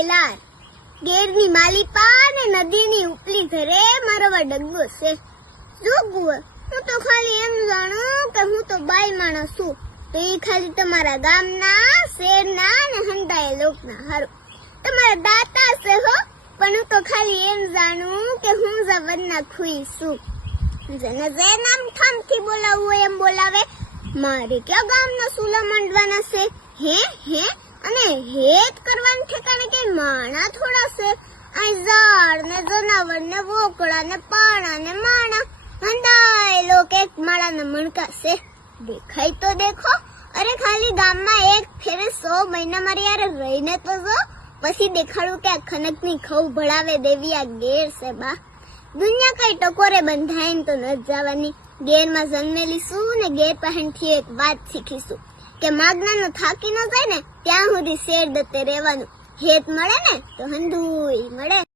લાર ગેરની માલિપા ને નદીની ઉપલી ઘરે મારવા ડગો છે. જોગું હું તો ખાલી એમ જાણું કે હું તો બાઈ માણસ છું, તો એ ખાલી તમારા ગામના શેરના ને હંધાય લોકના હારું તમારા દાતા છે હો. પણ હું તો ખાલી એમ જાણું કે હું જવનના ખુઈ છું. જેને જે નામ ઠામથી બોલાવવું હોય એમ બોલાવે. મારે ક્યાં ગામના સુલા માંડવાના છે? હે અને હેત કરવાનું ઠેકાણે કે માણા થોડા છે. આ ઝાડ ને જનાવર ને વોકળા ને પાણા ને માણા હંધાય લોક એક માળાના મણકા છે. દેખાય તો દેખો. અરે ખાલી ગામમાં એક ફેરે 100 મહિના મારી યાર રહીને તો જો, પછી દેખાડું કે આ ખનકની ખવ ભળાવે દેવી આ ગેર છે બા. દુનિયા કઈ ટકોરે બંધાઈને તો ન જવાની. ગેરમાં જન્મેલી છું ને ગેર પાસેથી એક વાત શીખીશું કે માગનાનું થાકી ન જાય ને ત્યાં સુધી શેર દત્તે રહેવાનું. હેત મળે ને તો હંધુય મળે.